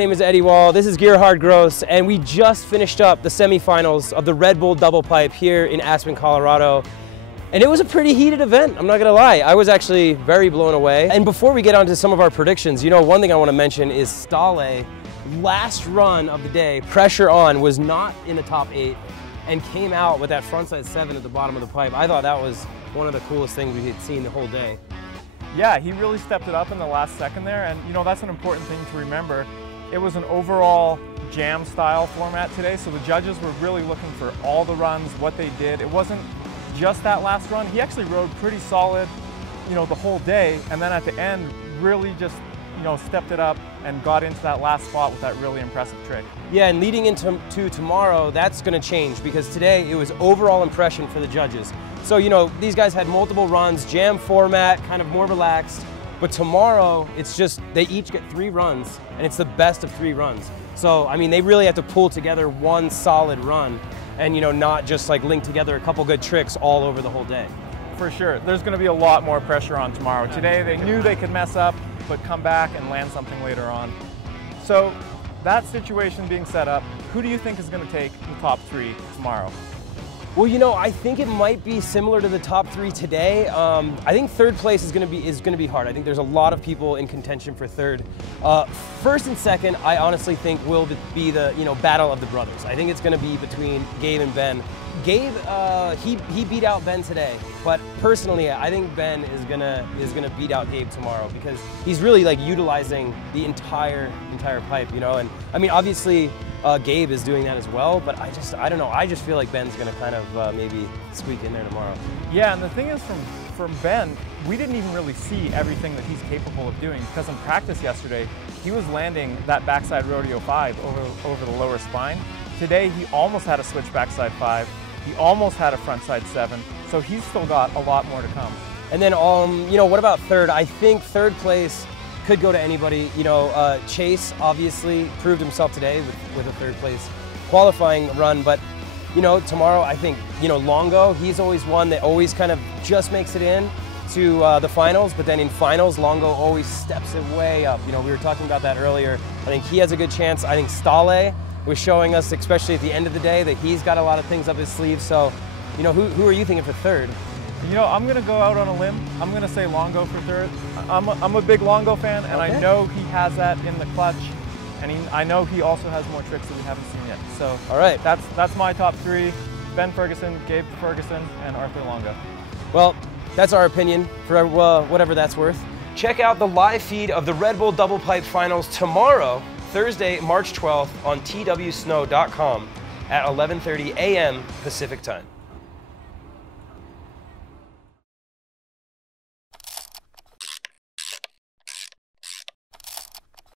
name is Eddie Wall, this is Gerhard Gross, and we just finished up the semifinals of the Red Bull double pipe here in Aspen, Colorado. And it was a pretty heated event, I'm not gonna lie. I was actually very blown away. And before we get on to some of our predictions, you know, one thing I wanna mention is Stale, last run of the day, pressure on, was not in the top 8 and came out with that frontside 7 at the bottom of the pipe. I thought that was one of the coolest things we had seen the whole day. Yeah, he really stepped it up in the last second there, and you know, that's an important thing to remember. It was an overall jam style format today, so the judges were really looking for all the runs, what they did. It wasn't just that last run. He actually rode pretty solid, you know, the whole day, and then at the end really just, you know, stepped it up and got into that last spot with that really impressive trick. Yeah, and leading into tomorrow, that's going to change because today it was overall impression for the judges. So, you know, these guys had multiple runs, jam format, kind of more relaxed, but tomorrow it's just they each get 3 runs and it's the best of 3 runs. So, I mean, they really have to pull together one solid run and, you know, not just like link together a couple good tricks all over the whole day. For sure. There's going to be a lot more pressure on tomorrow. Today they knew they could mess up, but come back and land something later on. So that situation being set up, who do you think is going to take the top 3 tomorrow? Well, you know, I think it might be similar to the top 3 today. I think third place is going to be hard. I think there's a lot of people in contention for third. First and second, I honestly think will be the battle of the brothers. I think it's going to be between Gabe and Ben. Gabe, he beat out Ben today, but personally, I think Ben is gonna beat out Gabe tomorrow because he's really like utilizing the entire pipe, you know. And I mean, obviously, Gabe is doing that as well, but I don't know. I just feel like Ben's gonna kind of maybe squeak in there tomorrow. Yeah, and the thing is, from Ben, we didn't even really see everything that he's capable of doing because in practice yesterday, he was landing that backside rodeo 5 over the lower spine. Today, he almost had a switch backside 5. He almost had a frontside 7. So he's still got a lot more to come. And then, you know, what about third? I think third place could go to anybody. You know, Chase obviously proved himself today with a third place qualifying run. But, you know, tomorrow, I think, you know, Longo, he's always one that always kind of just makes it in to the finals. But then in finals, Longo always steps it way up. You know, we were talking about that earlier. I think he has a good chance. I think Stale was showing us, especially at the end of the day, that he's got a lot of things up his sleeve. So, you know, who are you thinking for third? You know, I'm going to go out on a limb. I'm going to say Longo for third. I'm a big Longo fan, and okay. I know he has that in the clutch, and I know he also has more tricks that we haven't seen yet. So, all right, that's my top 3: Ben Ferguson, Gabe Ferguson, and Arthur Longo. Well, that's our opinion for whatever that's worth. Check out the live feed of the Red Bull Double Pipe Finals tomorrow, Thursday, March 12th on TWSNOW.com at 11:30 a.m. Pacific time.